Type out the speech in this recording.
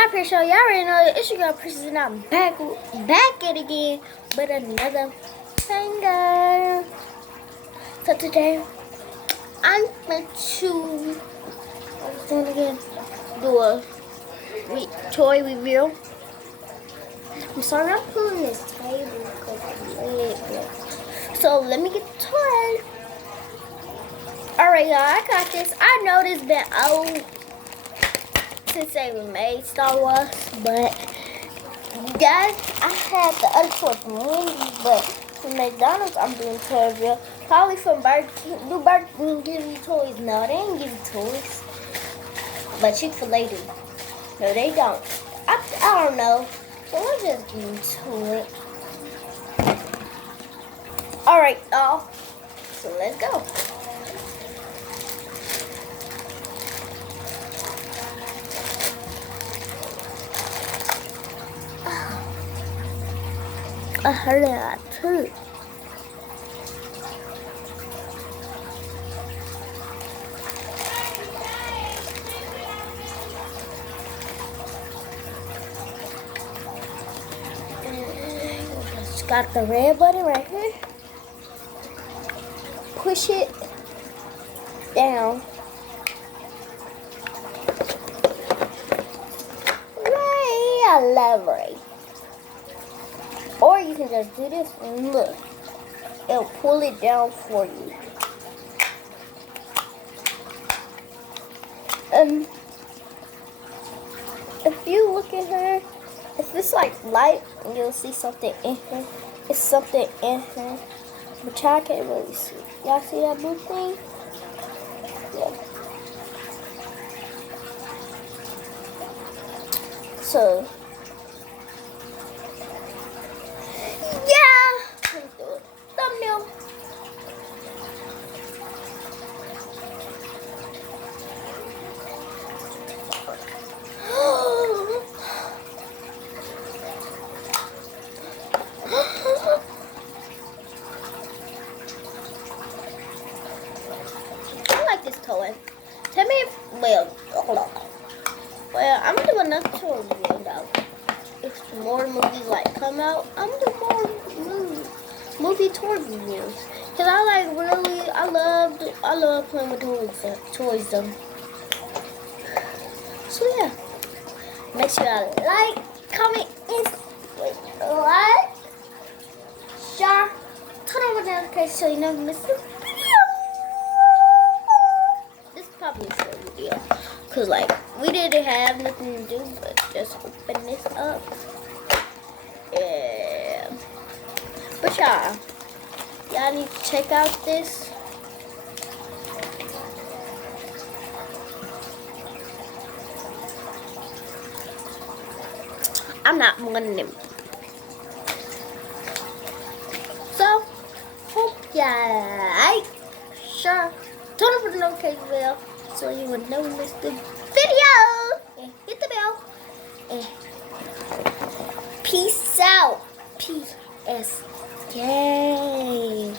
Happy show, y'all already know it's your girl Princess and I'm back at it again with another banger. So today I'm going to do a toy review. I'm sorry I'm pulling this table because it's lit. So let me get the toy. Alright y'all, I got this. I know this been old since they made Star Wars, but guys, I had the other toy from Wendy's, but from McDonald's I'm doing toy review. Probably from Burger King. Do Burger King give you toys? No, they ain't give you toys. But Chick-fil-A do. No, they don't. I don't know. So let's just get into it. Alright, y'all. So let's go. I heard that too. Just got the red button right here. Push it down. Right, elaborate. Or you can just do this and look. It'll pull it down for you. If you look at her, if it's like light, you'll see something in her. It's something in her. But y'all can't really see. Y'all see that blue thing? Yeah. So thumbnail. I like this toy. Tell me if, well, I'm gonna do another toy review though. If more movies like come out, I'm gonna do more movie toy reviews. Cause I love playing with toys though. So yeah, make sure you like, comment, and share, turn on the notification so you never miss the video. This is probably a short video, cause like we didn't have nothing to do but just open this up. Yeah. But y'all need to check out this. I'm not one of them. So, hope y'all like, share, turn on the notification bell so you will never miss the video. And hit the bell. And peace out. Peace. Yay.